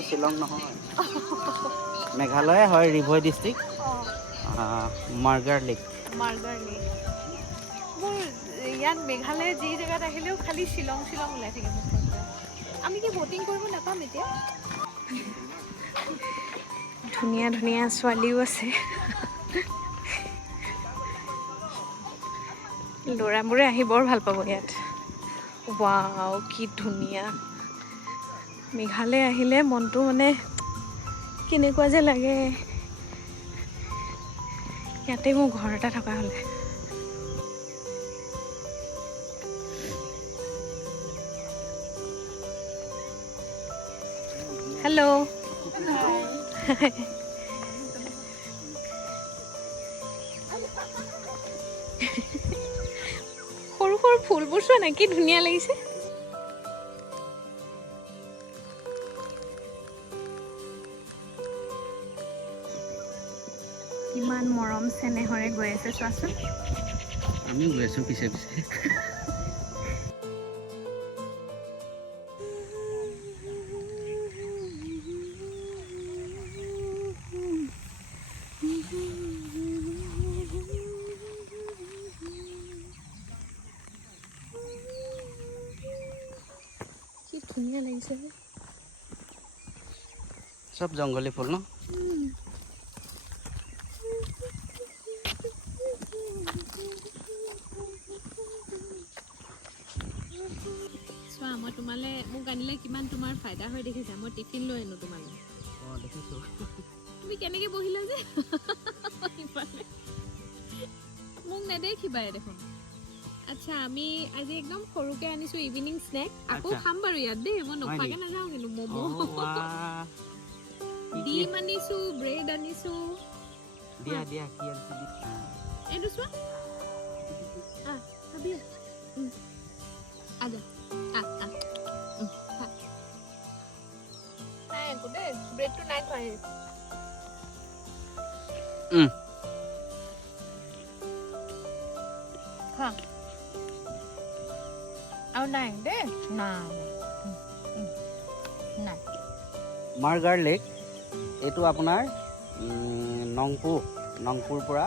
এইটো শ্বিলং নহয় মেঘালয় হয় ৰিভয় ডিষ্ট্ৰিক্ট মাৰ্গাৰ লেক মোৰ ইয়াত মেঘালয় যি জেগাত আহিলেও খালি শ্বিলং ওলাই থাকে মুখৰ পৰা আমি কি ভোটিং কৰিব নাপাম এতিয়া ধুনীয়া ধুনীয়া ছোৱালীও আছে ল'ৰাবোৰে আহি বৰ ভাল পাব ইয়াত ৱাও কি ধুনীয়া মেঘালয় আহিলে মনটো মানে কেনেকুৱা যে লাগে ইয়াতে মোৰ ঘৰ এটা থকা হ'লে হেল্ল' সৰু সৰু ফুলবোৰ চোৱা না কি ধুনীয়া লাগিছে কিমান মৰম চেনেহৰে গৈ আছে চোৱাচোন আমি গৈ আছোঁ পিছে কি ধুনীয়া লাগিছে চব জংঘলী ফুল ন চোৱা মই তোমালে মোক আনিলে কিমান তোমাৰ ফাইদা হয় দেখিছা মই টিফিন লৈ আনো তোমালে দেখিছোঁ তুমি কেনেকে বহিলা যে মোক নেদেখিবাই দেখোন আচ্ছা আমি আজি একদম সৰুকে আনিছো ইভিনিং স্নেক আকৌ খাম বাৰু ইয়াত দেই মই নোখোৱাকে নাযাওঁ কিন্তু ম'ম' ডিম আনিছো ব্ৰেড আনিছো দিয়া কি আনিছো এইটো চোৱা খাবি আজা নাই একো দেই ব্ৰেডটো নাই খোৱা খা আৰু নাই দেই নাই মাৰ্গাৰ লেক এইটো আপোনাৰ নংপুৰ পৰা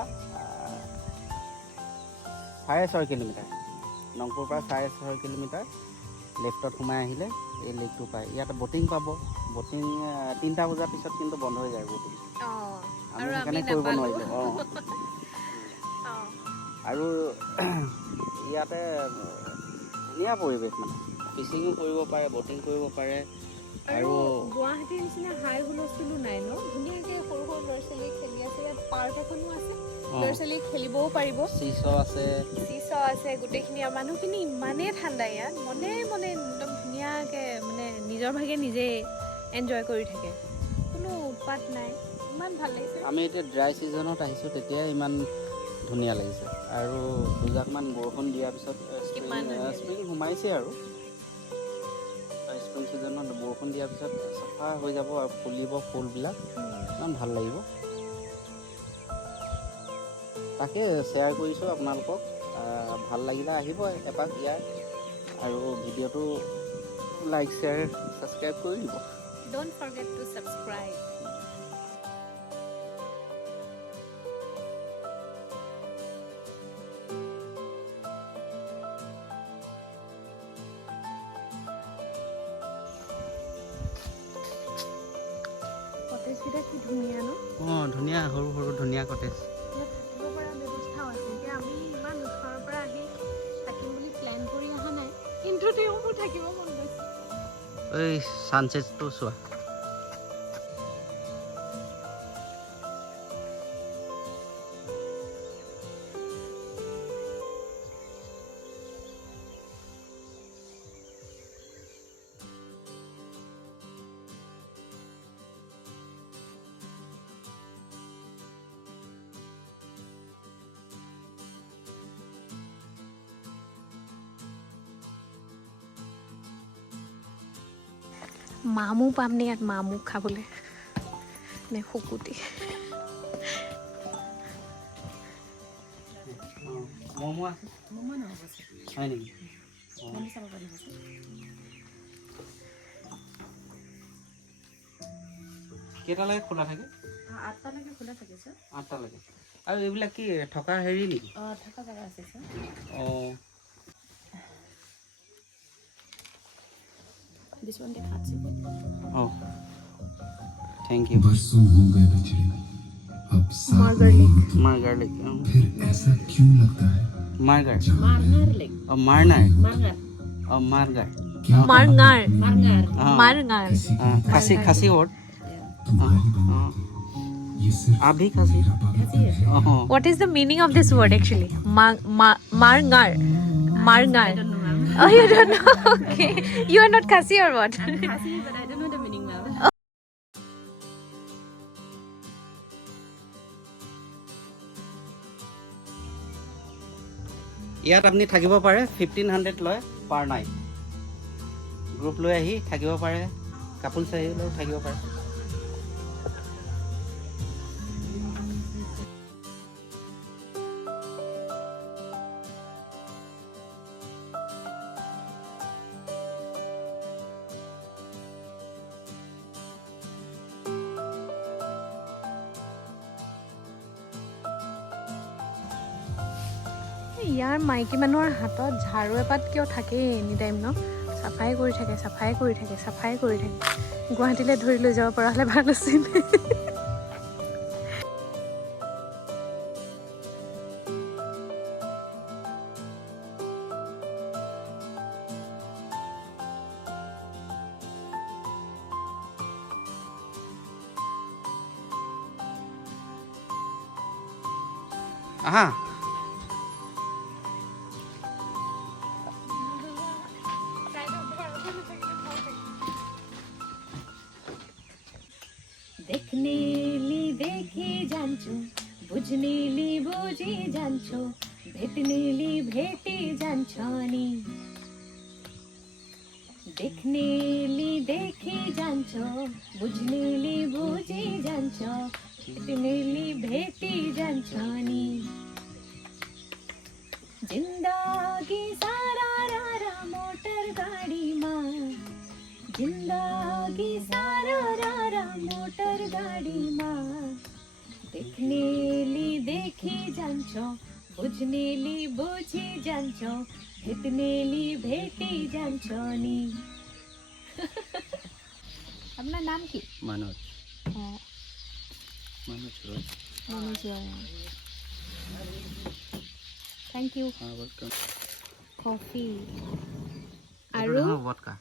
6.5 কিলোমিটাৰ নংপুৰ পৰা 6.5 কিলোমিটাৰ লেফ্টত সোমাই আহিলে এই লেকটো পায় ইয়াতে বটিং পাব বটিং 3টা বজাৰ পিছত কিন্তু বন্ধ হৈ যায় বটিং আমি সেইকাৰণে কৰিব নোৱাৰিলোঁ আৰু ইয়াতে ধুনীয়া পৰিৱেশ মানে ফিচিঙো কৰিব পাৰে বটিং কৰিব পাৰে আৰু গুৱাহাটীৰ নিচিনা হাই হুলস্থুলো নাই ন ধুনীয়াকে সৰু সৰু ল'ৰা ছোৱালী খেলি আছে ইয়াত পাৰ্ক এখনো আছে ল'ৰা ছোৱালী খেলিবও পাৰিব চিচ আছে গোটেইখিনি আৰু মানুহখিনি ইমানেই ঠাণ্ডা ইয়াত মনে একদম ধুনীয়াকে মানে নিজৰ ভাগে নিজে এনজয় কৰি থাকে কোনো উৎপাত নাই ইমান ভাল লাগিছে আমি এতিয়া ড্ৰাই ছিজনত আহিছোঁ তেতিয়াই ইমান ধুনীয়া লাগিছে আৰু দুজাকমান বৰষুণ দিয়াৰ পিছত স্প্ৰিং সোমাইছে আৰু স্প্ৰিং ছিজনত বৰষুণ দিয়াৰ পিছত চাফা হৈ যাব আৰু ফুলিব ফুলবিলাক ইমান ভাল লাগিব তাকে শ্বেয়াৰ কৰিছোঁ আপোনালোকক ভাল লাগিলে আহিব এপাক ইয়াৰ আৰু ভিডিঅ'টো লাইক শ্বেয়াৰ ছাবস্ক্ৰাইব কৰি দিব ডোন্ট ফৰগেট টু ছাবস্ক্ৰাইব কটেজকেইটা কি ধুনীয়া ন ধুনীয়া সৰু সৰু ধুনীয়া কটেজ থাকিব পৰা ব্যৱস্থাও আছে এতিয়া আমি ইমান ওচৰৰ পৰা আহি থাকিম বুলি প্লেন কৰি অহা নাই কিন্তু তেওঁ মোৰ থাকিব মন গৈছে এই ছানছেটটো চোৱা মামু পাম নে ইয়াত মামু খাবলৈ নে শুকুতি ম'ম' আছে হয় নেকি কেইটালৈকে খোলা থাকে? 8টালৈকে খোলা থাকে স্যার। 8টালৈকে। আৰু এইবিলাক কি থকা হেৰি নেকি? থাকা জায়গা আছে sir. This one they can't see. Oh, thank you. बरसों हो गए बिछड़े, अब साथ नहीं हो तुम। Margar Lake. फिर ऐसा क्यों लगता है? Margar. Marngar Lake. Oh, Marnar. Marngar. Oh, Margar. क्या Marngar. Margar. Khasi word. तुम्हारी बनी, ये सिर्फ आप भी खसी? मेरा पागल Oh. What is the meaning of this word actually? Marngar. Marngar. I don't know, ma'am. Oh, you don't know? Okay. You are not Khasi or what? I'm Khasi, but I don't know the meaning, ma'am. ইয়াত আপুনি থাকিব পাৰে 1500 লয় per night group লৈ আহি থাকিব পাৰে couple চাহিলেও থাকিব পাৰে ইয়াৰ মাইকী মানুহৰ হাতত ঝাৰু এপাত কিয় থাকেই এনি টাইম ন চাফাই কৰি থাকে গুৱাহাটীলৈ ধৰি লৈ যাব পৰা হ'লে ভাল আছিল আহা देखने ली देखी जांचो बुझने ली बुझी जांचो भेटने ली भेटी जांचोनी देखने ली देखी जांचो बुझने ली बुझी जांचो भेटने ली भेटी जांचोनी जिंदगी सारा रारा मोटर गाड़ी मां जिंदगी सारा रारा मोटर गाड़ी मां देखने ली देखी जांचो बुझने ली बुझी जांचो भेटने ली भेटी जांचोनी अपना नाम की मनोज অঁ मनोज ৰয় মনোজ ৰয় থেংক ইউ वेलकम কফি আৰু ভডকা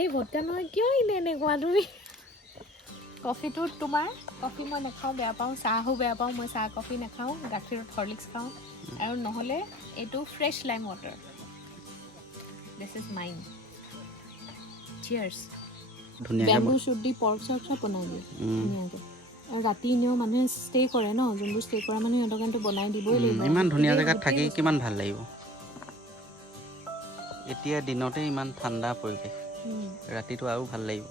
এই ভদকা নহয় কিয় এনে এনেকুৱা তুমি কফিটো তোমাৰ কফি মই নাখাওঁ বেয়া পাওঁ চাহো বেয়া পাওঁ মই চাহ কফি নাখাওঁ গাখীৰত হৰলিক্স খাওঁ আৰু নহ'লে এইটো fresh lime water this is mine cheers bamboo shoot the pork চৰ্ক চব বনাই দিয়ে ধুনীয়াকৈ আৰু ৰাতি এনেও মানুহে ষ্টে কৰে ন যোনবোৰ ষ্টে কৰা মানুহে সিহঁতৰ কাৰণেতো বনাই দিবই লাগিব ইমান ধুনীয়া জেগাত থাকি কিমান ভাল লাগিব এতিয়া দিনতে ইমান ঠাণ্ডা পৰিৱেশ ৰাতিটো আৰু ভাল লাগিব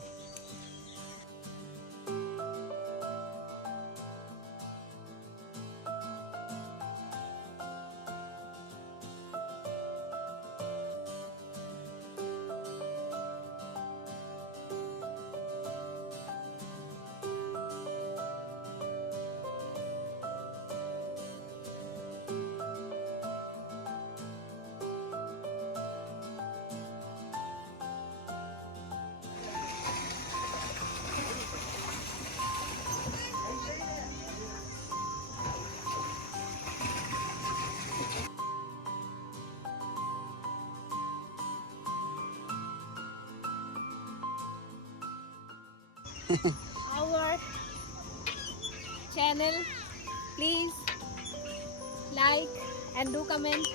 our channel please like and do comment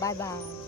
bye bye